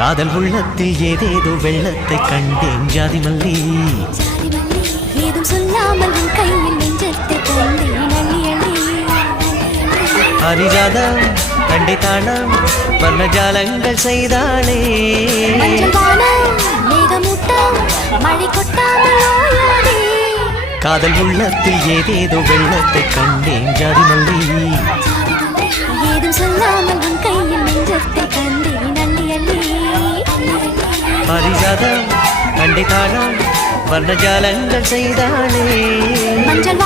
காதல் உள்ளத்தில் ஏதேதோ வெள்ளத்தை கண்டேன் ஜாதி மல்லி ஏதும் சொல்லாமல் உன் கையில் நெஞ்சத்தை தந்தேன் அள்ளி அள்ளி ஹரிஜாதம் கண்டை தானம் வர்ணஜாலங்கள் செய்தானே மேகமூட்டம் மழை கொட்டாமல் ஓயாதே காதல் உள்ளத்தில் ஏதேதோ வெள்ளத்தை கண்டேன் ஜாதி மல்லி ஏதும் சொல்லாமல் உன் கையில் நெஞ்சத்தை தந்தேன் அள்ளி அள்ளி ஹரிஜாதம் கண்டை தானம் வர்ணஜாலங்கள் செய்தானே மஞ்சள்